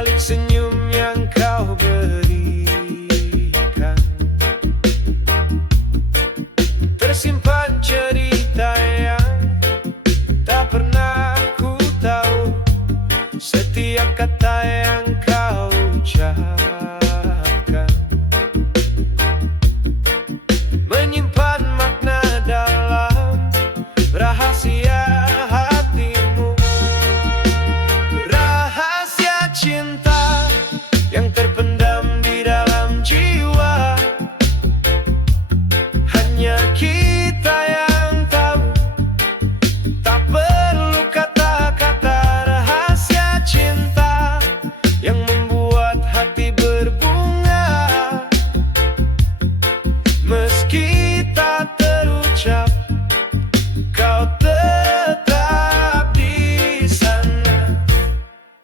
balik senyum yang kau berikan, tersimpan cerita yang tak pernah ku tahu. Setiap kata yang kau ucapkan menyimpan makna dalam rahasia hatimu. Rahasia cinta yang terpendam di dalam jiwa, hanya kita yang tahu. Tak perlu kata-kata, rahasia cinta yang membuat hati berbunga. Meski tak terucap, kau tetap di sana.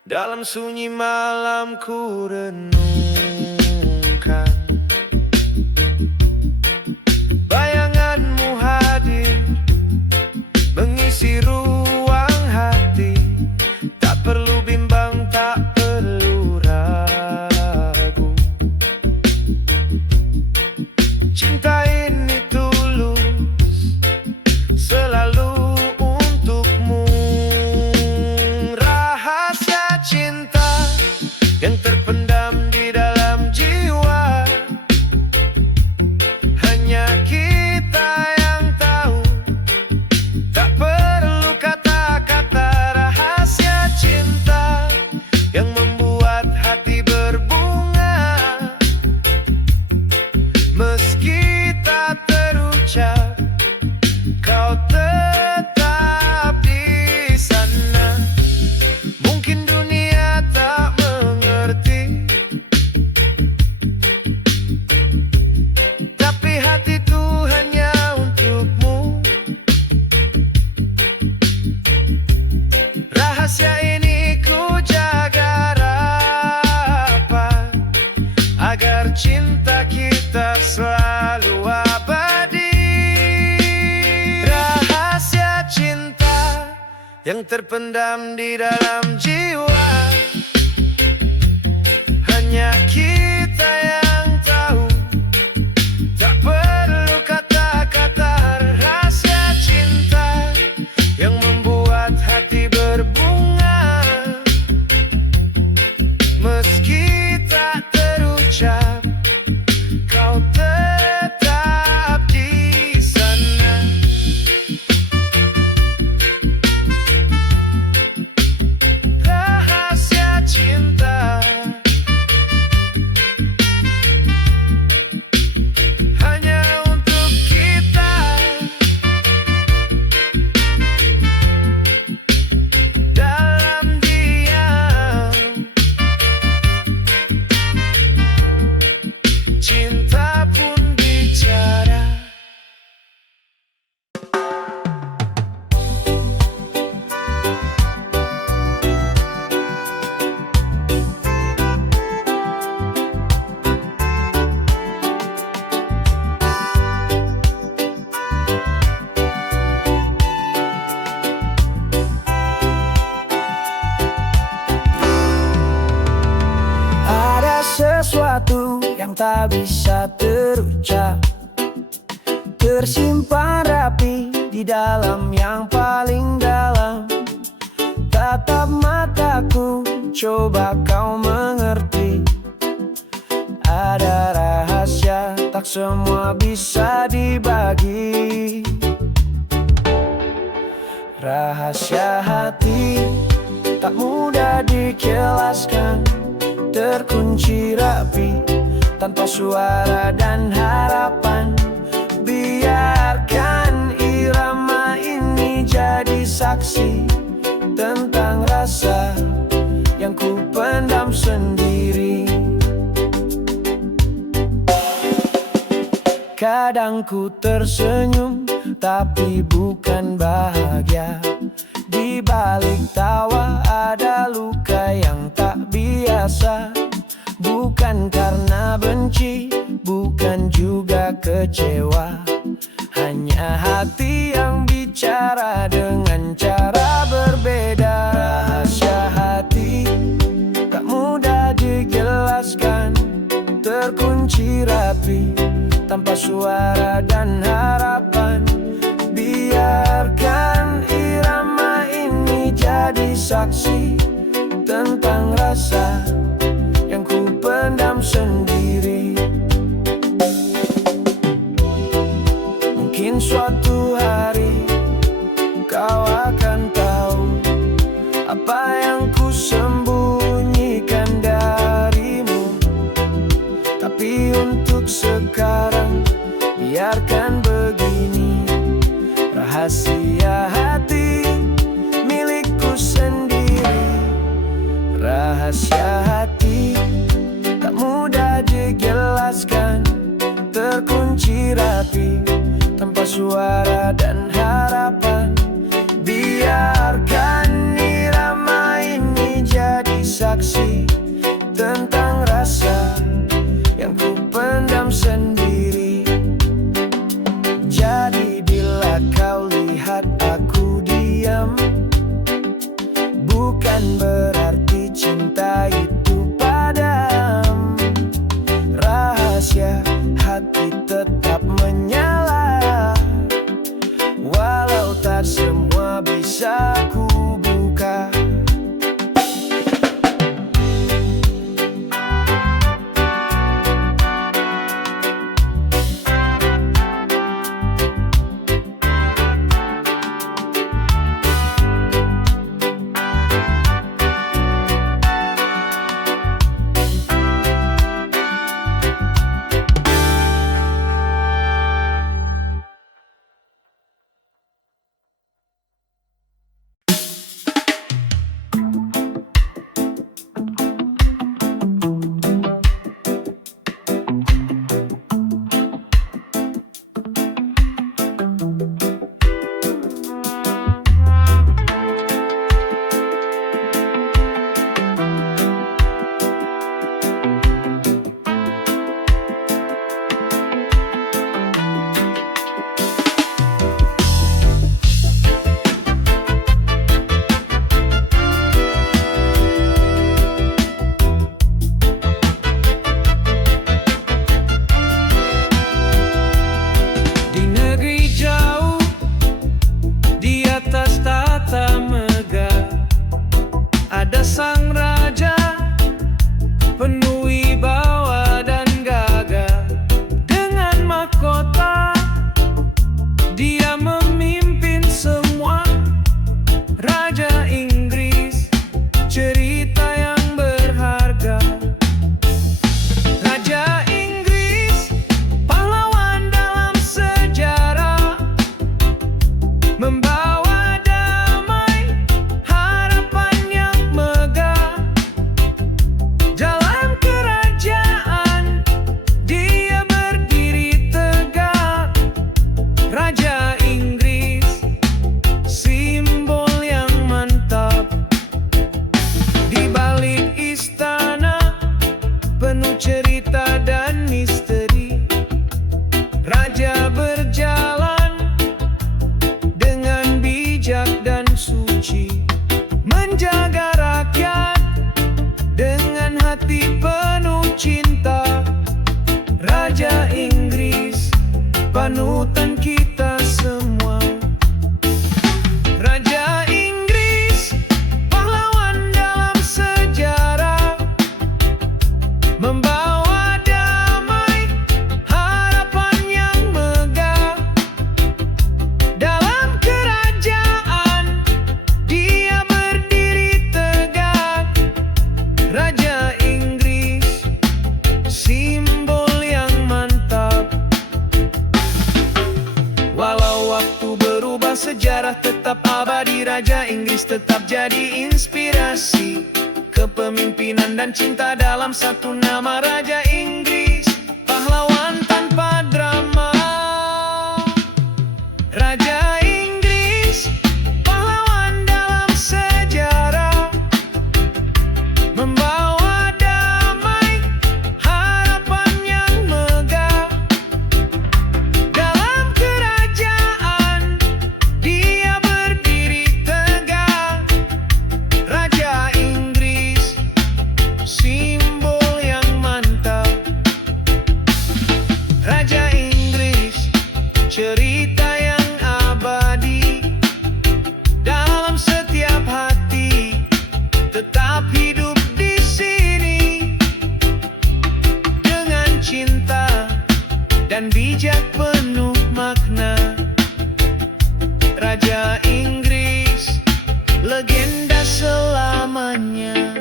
Dalam sunyi malam ku renungkan, bayanganmu hadir mengisi ruang hati. Tak perlu bimbang, tak perlu ragu. Cinta ini tulus, selalu untukmu. Rahasia cinta yang terpendam di dalam jiwa, hanya kita yang tahu. Tak perlu kata-kata, rahasia cinta yang membuat hati berbunga. Meski tak terucap, kau tetap di sana. Mungkin dunia tak mengerti, tapi hati itu hanya untukmu. Rahasia ini ku jaga rapat, agar cinta kita selalu abadi. Rahasia cinta yang terpendam di dalam jiwa, hanya kita yang tahu. Tak perlu kata-kata, rahasia cinta yang membuat hati berbunga. Meski tak terucap, kau tetap di sana. Rahasia cinta hanya untuk kita. Dalam diam, cinta pun bicara. Ada sesuatu yang tak bisa terucap, tersimpan rapi di dalam yang paling dalam. Tatap mataku, coba kau mengerti. Ada rahasia, tak semua bisa dibagi. Rahasia hati tak mudah dikelaskan, terkunci rapi tanpa suara dan harapan. Biarkan irama ini jadi saksi tentang rasa yang ku pendam sendiri. Kadang ku tersenyum, tapi bukan bahagia. Di balik tawa ada luka yang tak biasa. Bukan karena benci, bukan juga kecewa. Hanya hati yang bicara dengan cara berbeda. Rahasia hati tak mudah istri tanpa suara dan harapan. Biarkan irama ini jadi saksi tentang rasa yang ku pendam sendiri. Mungkin suatu hari kau akan tahu apa yang ku sembunyikan darimu. Tapi untuk sekarang biarkan begini, rahasia hati milikku sendiri. Rahasia hati tak mudah dijelaskan, terkunci rapi tanpa suara dan harapan. Biarkan irama ini jadi saksi tentang rasa yang ku pendam sendiri. Jadi bila kau lihat aku diam, bukan berarti cinta itu padam. Rahasia hati tetap menyala, walau tak semua bisa ku buka. Ada sang raja, penuh wibawa dan gagah. Dengan mahkota, dia memimpin semua. Raja Inggris, cerita yang berharga. Raja Inggris, pahlawan dalam sejarah, membawa cerita dan misteri. Raja berjalan dengan bijak dan suci, menjaga rakyat dengan hati penuh cinta. Raja Inggris, panutan kita semua. Raja Inggris, pahlawan dalam sejarah, membawa damai, harapan yang megah. Dalam kerajaan, dia berdiri tegak. Raja Inggris, simbol yang mantap. Walau waktu berubah, sejarah tetap abadi. Raja Inggris tetap jadi inspirasi, kepemimpinan dan cinta dalam satu nama. Raja Inggris, pahlawan tanpa drama. Raja Inggris, pahlawan dalam sejarah, membawa damai, harapan yang megah. Dalam kerajaan, dia berdiri tegak. Raja Inggris, simbol yang mantap. dan bijak penuh makna. Raja Inggris, legenda selamanya.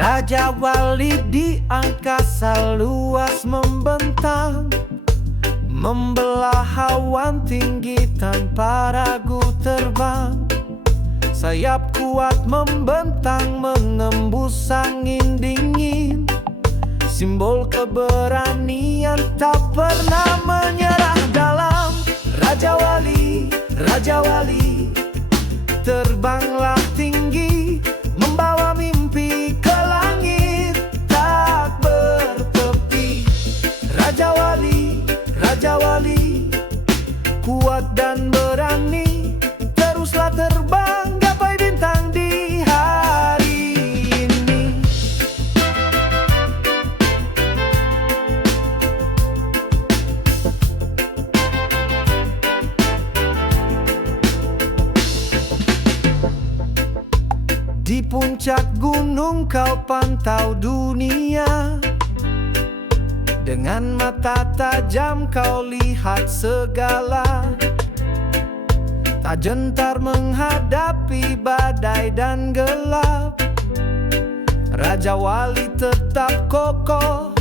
Raja Walid di angkasa luas membentang, membelah awan tinggi tanpa ragu terbang. Sayap kuat membentang menembus angin dingin, simbol keberanian tak pernah menyerah dalam. Raja Wali, Raja Wali, terbanglah tinggi, membawa mimpi ke langit tak bertepi. Raja Wali, Raja Wali, kuat dan berani, teruslah terbang gapai bintang di hari ini. Di puncak gunung kau pantau dunia, dengan mata tajam kau lihat segala. Tak gentar menghadapi badai dan gelap. Raja Wali tetap kokoh,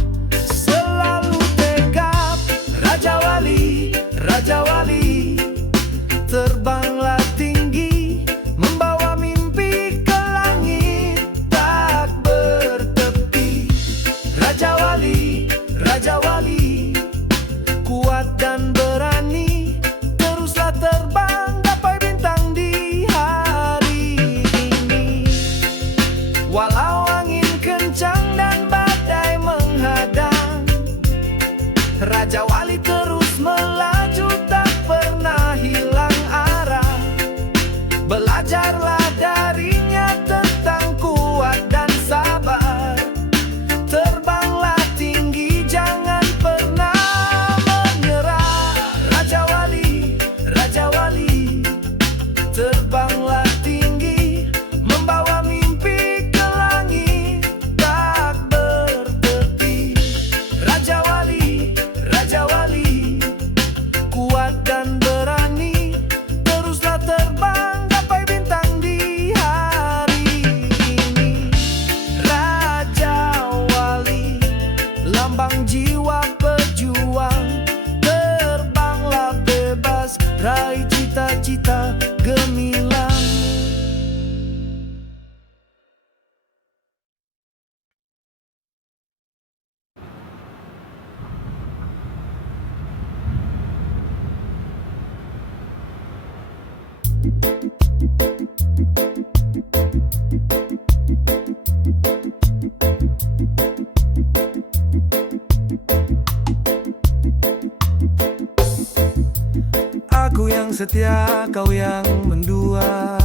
selalu tegap. Raja Wali, Raja Wali, terbanglah tinggi, membawa mimpi ke langit tak bertepi. Raja Wali, Raja Wali, kuat dan berani, teruslah terbang gapai bintang di hari ini. Walau angin kencang dan badai menghadang, Raja Wali terus melaju tak pernah hilang arah. Belajarlah darinya tentang kuat dan sabar. Terbanglah tinggi, jangan pernah menyerah. Raja Wali, Raja Wali, terbanglah tinggi, membawa mimpi ke langit tak bertepi. Raja Wali, Raja Wali, kuat dan berani, teruslah terbang gapai bintang di hari ini. Raja Wali, lambang jiwa pejuang, terbanglah bebas, raih cita-cita gemilang. Aku yang setia, kau yang mendua.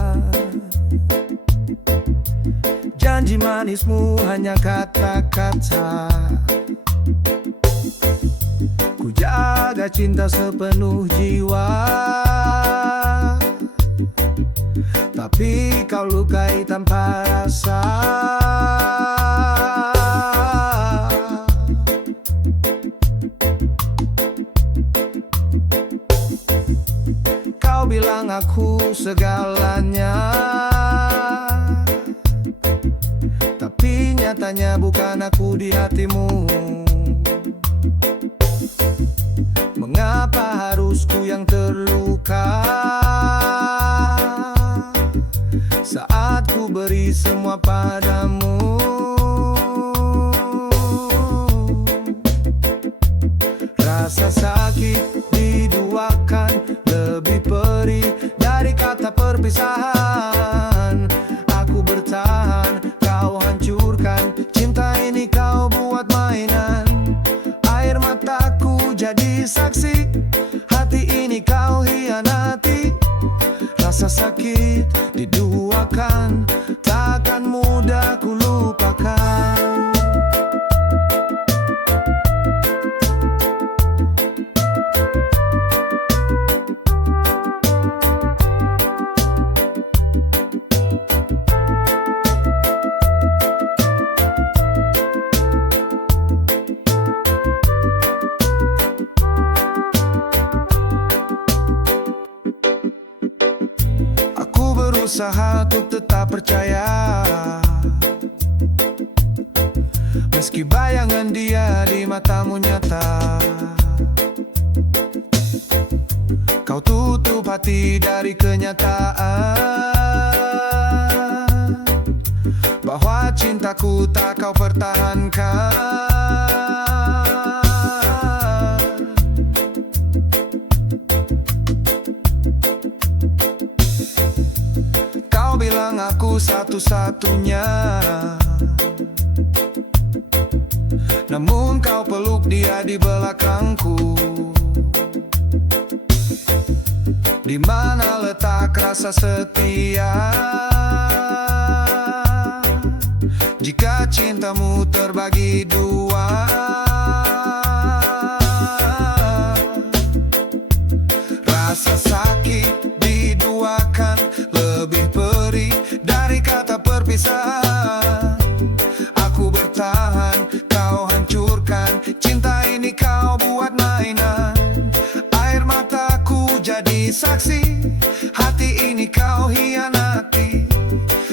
Janji manismu hanya kata-kata. Ku jaga cinta sepenuh jiwa, tapi kau lukai tanpa rasa. Kau bilang aku segalanya, tapi nyatanya bukan aku di hatimu. Mengapa harus ku yang terluka saat ku beri semua padamu? Rasa sakit diduakan lebih perih dari kata jadi saksi. Hati ini kau hianati. Rasa sakit diduakan, takkan mudah ku lupakan. Berusaha untuk tetap percaya, meski bayangan dia di matamu nyata. Kau tutup hati dari kenyataan bahwa cintaku tak kau pertahankan. Bilang aku satu-satunya, namun kau peluk dia di belakangku. Di mana letak rasa setia jika cintamu terbagi dua? Rasa sakit diduakan lebih perih dari kata perpisahan. Aku bertahan, kau hancurkan. Cinta ini kau buat mainan. Air mataku jadi saksi. Hati ini kau hianati.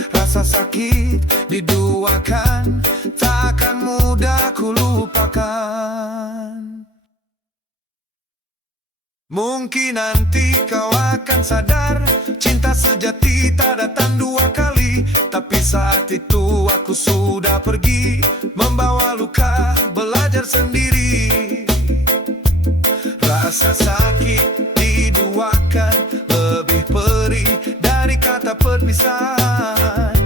Rasa sakit diduakan, takkan mudah ku lupakan. Mungkin nanti kau akan sadar, cinta sejati tak datang dua kali. Tapi saat itu aku sudah pergi, membawa luka, belajar sendiri. Rasa sakit diduakan, lebih perih dari kata perpisahan.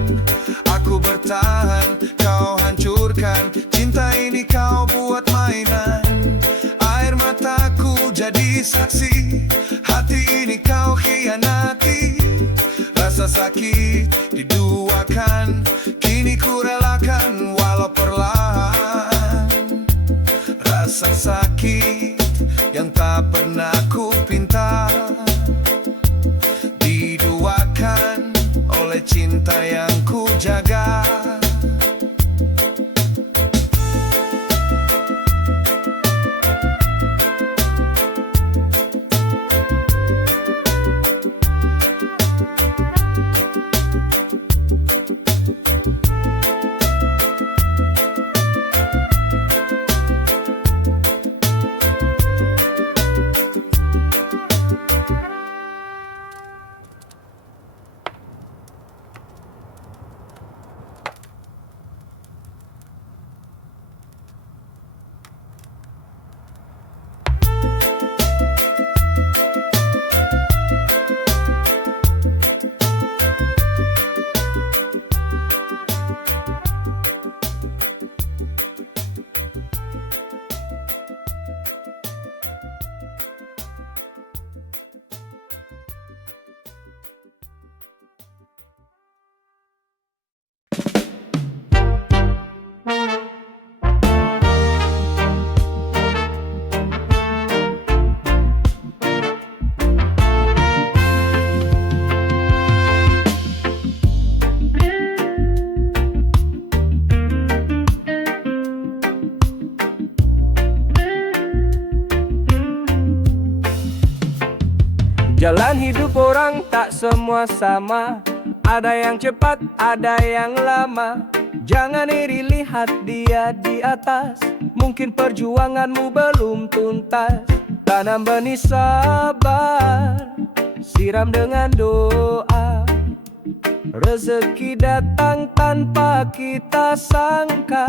Aku bertahan, kau hancurkan. Cinta ini kau buat mainan. Air mataku jadi saksi. Hati ini kau hianati. Rasa sakit diduakan, kini ku relakan walau perlahan. Rasa sakit yang tak pernah ku pinta diduakan oleh cinta yang ku jaga. Jalan hidup orang tak semua sama. Ada yang cepat, ada yang lama. Jangan iri lihat dia di atas. Mungkin perjuanganmu belum tuntas. Tanam benih sabar, siram dengan doa. Rezeki datang tanpa kita sangka.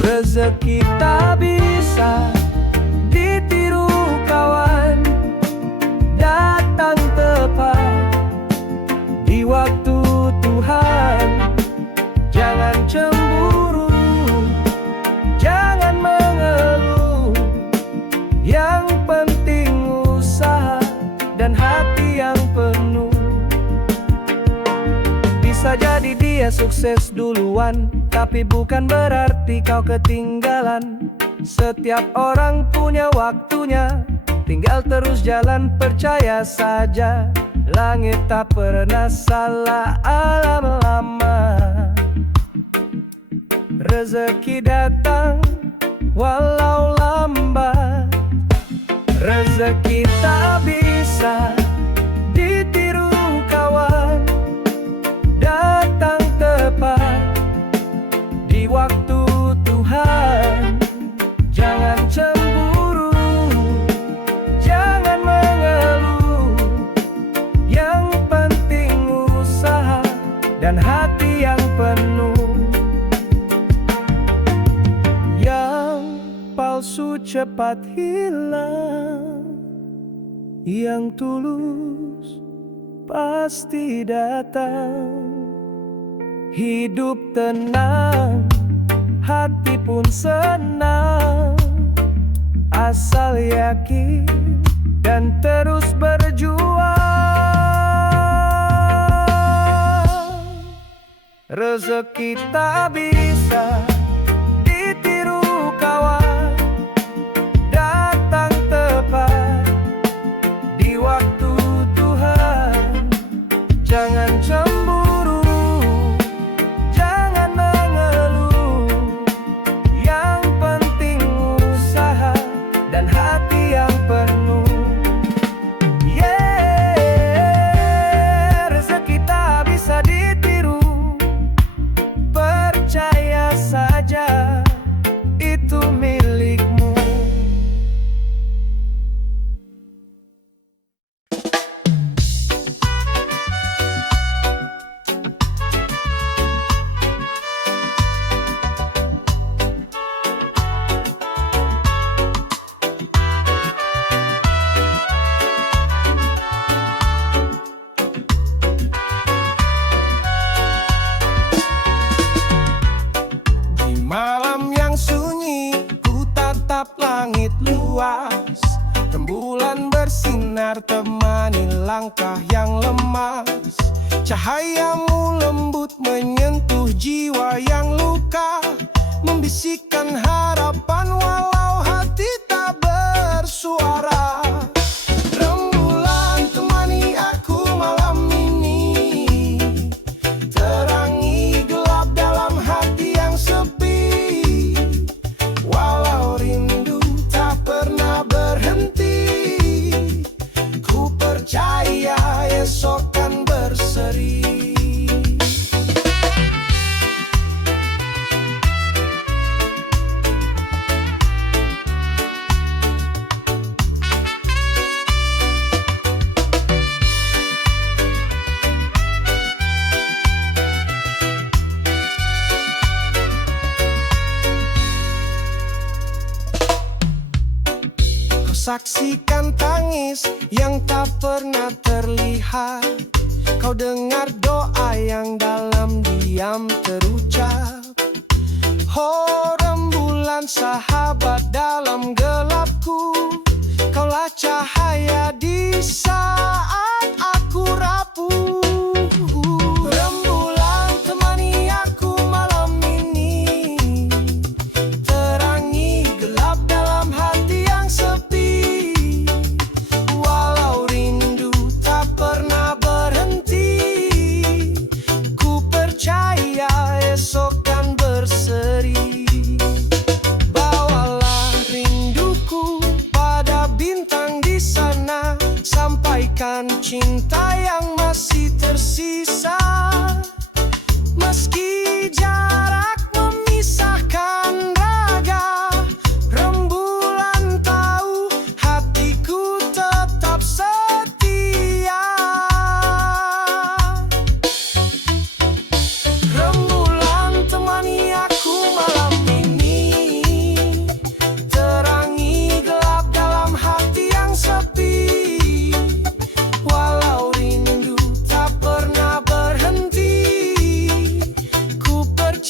Rezeki tak bisa ditiru kawan. Datang tepat di waktu Tuhan. Jangan cemburu, jangan mengeluh. Yang penting usaha dan hati yang penuh. Bisa jadi dia sukses duluan, tapi bukan berarti kau ketinggalan. Setiap orang punya waktunya, tinggal terus jalan, percaya saja. Langit tak pernah salah alam lama. Rezeki datang walau lambat. Rezeki tak bisa ditiru kawan, datang tepat di waktu Tuhan. Jangan cemburu, jangan mengeluh. Yang penting usaha dan hati yang penuh. Yang palsu cepat hilang, yang tulus pasti datang. Hidup tenang, hati pun senang, asal yakin dan terus berjuang. Rezeki tak bisa ditiru kawan, datang tepat di waktu Tuhan. Jangan cemburu, jangan mengeluh. Yang penting usaha dan hati yang penuh. Rezeki tak bisa ditiru, percaya saja itu milikmu. Di malam yang sunyi, ku tatap langit luas. Rembulan bersinar temani langkah yang lemas. Cahayamu lembut menyentuh jiwa yang luka, membisikkan harapan walau hati tak bersuara. Rembulan temani aku malam ini, terangi gelap dalam hati yang sepi. Walau rindu tak pernah berhenti, ku percaya esok kan berseri. Kau saksikan tangis yang tak pernah terlihat. Kau dengar doa yang dalam diam terucap. Oh rembulan sahabat dalam gelapku, kaulah cahaya di saat aku rapuh. Rembulan temani aku malam ini, terangi gelap dalam hati yang sepi. Walau rindu tak pernah berhenti, ku percaya esok kan berseri. Bawalah rinduku pada bintang di sana, sampaikan cinta yang masih tersisa. Meski jarak memisahkan raga, rembulan tahu hatiku tetap setia. Rembulan temani aku malam ini, terangi gelap dalam hati yang sepi. Walau rindu tak pernah berhenti, ku percaya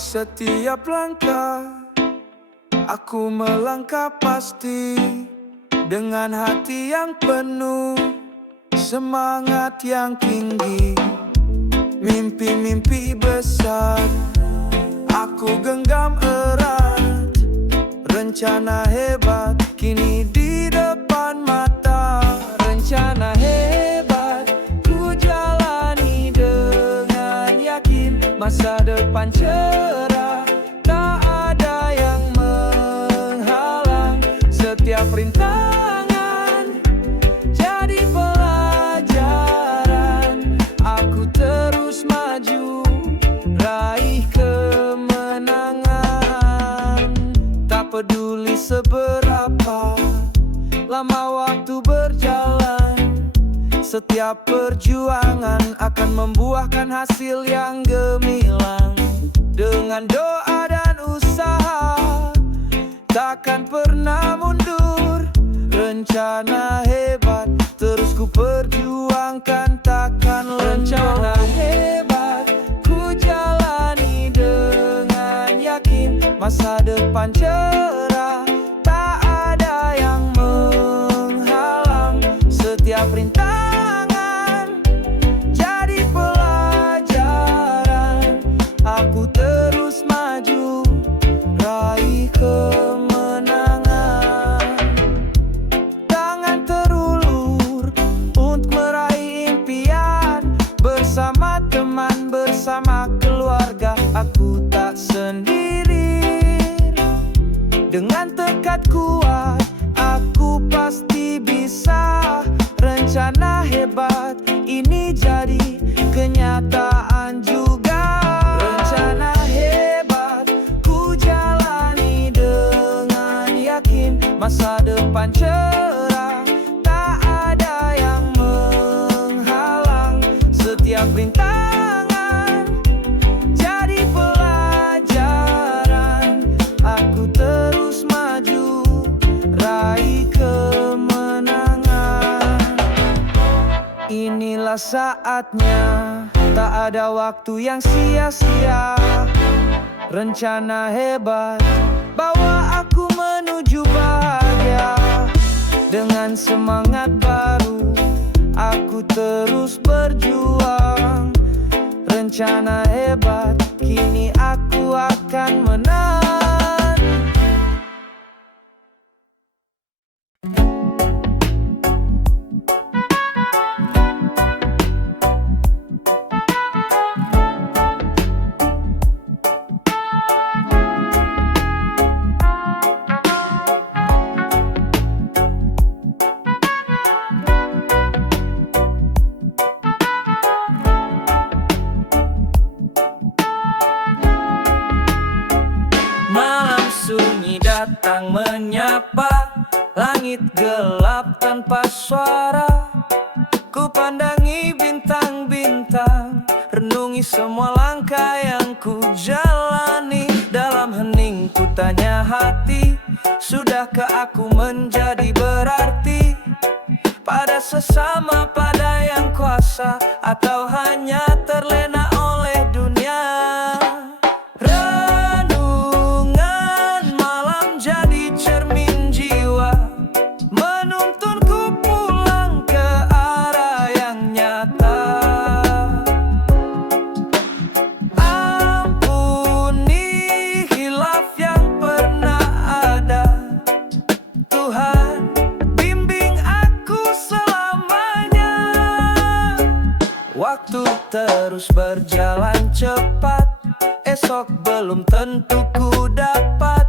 setiap langkah, aku melangkah pasti dengan hati yang penuh semangat yang tinggi. Mimpi-mimpi besar aku genggam erat, rencana hebat kini di depan mata. Rencana hebat ku jalani dengan yakin, masa depan cerah tak ada yang menghalang. Setiap rintangan jadi pelajaran, aku terus maju raih kemenangan. Tak peduli seberapa lama waktu berjalan, setiap perjuangan akan membuahkan hasil yang gemilang. Dengan doa dan usaha takkan pernah mundur. Rencana hebat terus ku perjuangkan, takkan lentur. Rencana hebat ku jalani dengan yakin, masa depan cerah tak ada yang menghalang. Setiap rintangan jadi pelajaran, aku terus maju raih kemenangan. Tangan terulur untuk meraih impian, bersama teman, bersama keluarga, aku tak sendiri. Dengan tekad kuat aku pasti bisa. Rencana hebat ini jadi kenyataan juga. Rencana hebat ku jalani dengan yakin, masa depan cerah tak ada yang menghalang. Setiap rintangan jadi pelajaran, aku terus maju raih kemenangan. Inilah saatnya, tak ada waktu yang sia-sia. Rencana hebat bawa aku menuju bahagia. Dengan semangat baru aku terus berjuang. Rencana hebat kini aku akan menang. Malam sunyi datang menyapa, langit gelap tanpa suara. Ku pandangi bintang-bintang, renungi semua langkah yang ku jalani. Dalam hening ku tanya hati, sudahkah aku menjadi berarti pada sesama, pada yang kuasa, atau hanya terlena oleh dunia? Waktu terus berjalan cepat, esok belum tentu ku dapat.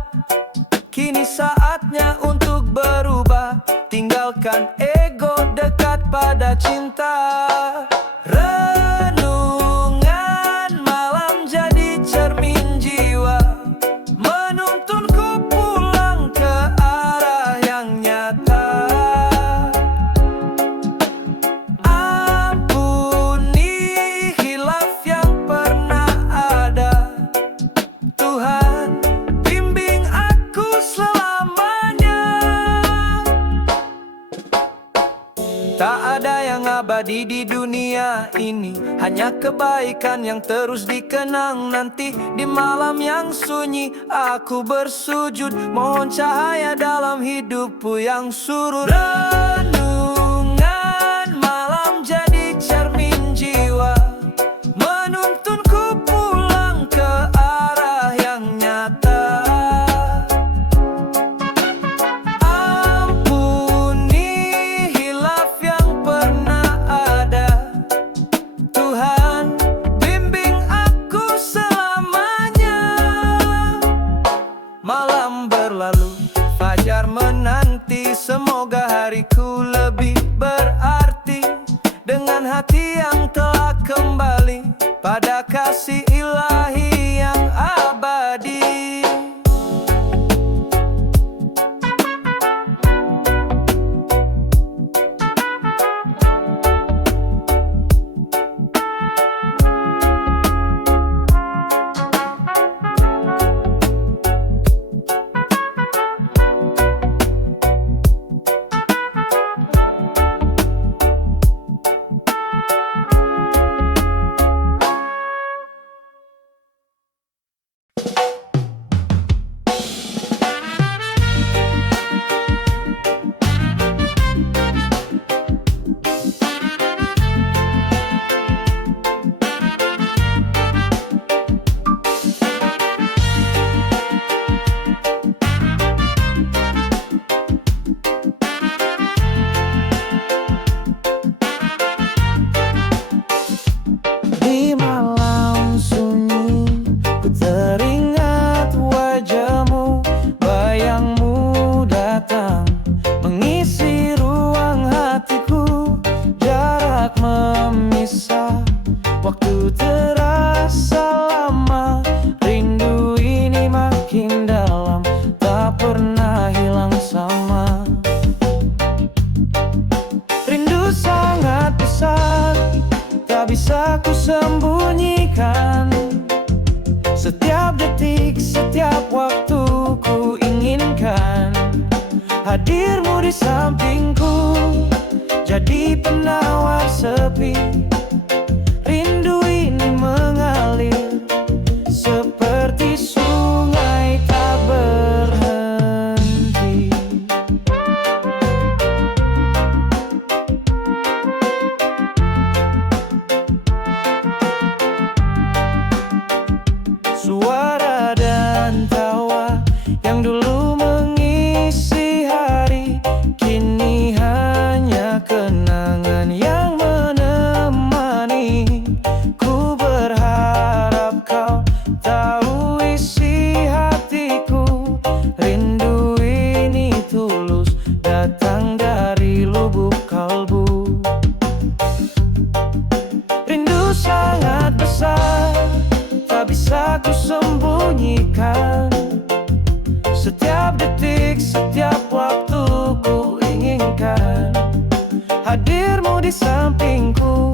Kini saatnya untuk berubah, tinggalkan ego, dekat pada cinta. Renungan malam jadi cermin jiwa, menuntunku pulang ke arah yang nyata. Tak ada yang abadi di dunia dunia ini hanya kebaikan yang terus dikenang nanti. Di malam yang sunyi aku bersujud, mohon cahaya dalam hidupku yang surut. Renungan malam jadi cermin jiwa, menuntunku pulang ke arah yang nyata. Ampuni hilaf yang pernah ada, Tuhan bimbing aku selamanya. Malam berlalu, fajar menanti, semoga hariku lebih berarti. Dengan hati yang telah kembali pada kasih ilahi yang abadi. Di malam sunyi ku teringat wajahmu, bayangmu datang mengisi ruang hatiku. Jarak memisah, waktu terasa lama, rindu ini makin dalam, tak pernah hilang sama. Rindu sangat besar, tak bisa ku sembunyikan. Setiap detik, setiap waktu ku inginkan hadirmu di sampingku, jadi penawar sepi. Rindu ini mengalir seperti sungai tak berhenti. Suara dan tawa yang dulu mengisi hari, kini hanya kenangan yang menemani. Ku berharap kau tahu isi hatiku, rindu ini tulus datang dari lubuk kalbu. Rindu sangat besar, tak bisa ku sembunyikan. Setiap detik, setiap waktu ku inginkan hadirmu di sampingku,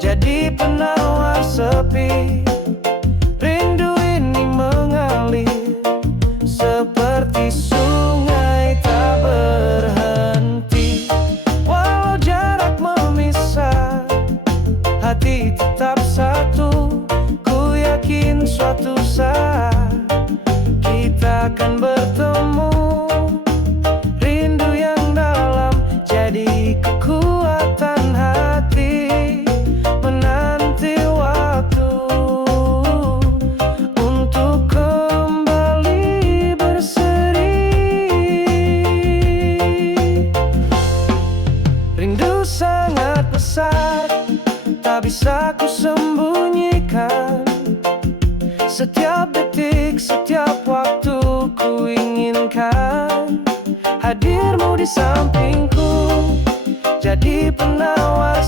jadi penawar sepi. Rindu ini mengalir seperti sungai tak berhenti. Walau jarak memisah, hati tetap satu. Ku yakin suatu saat kita akan bertemu. Rindu yang dalam jadi kekuatan hati, menanti waktu untuk kembali berseri. Rindu sangat besar, tak bisa ku sembunyikan. Setiap detik, setiap waktu ku inginkan hadirmu di sampingku, jadi penawar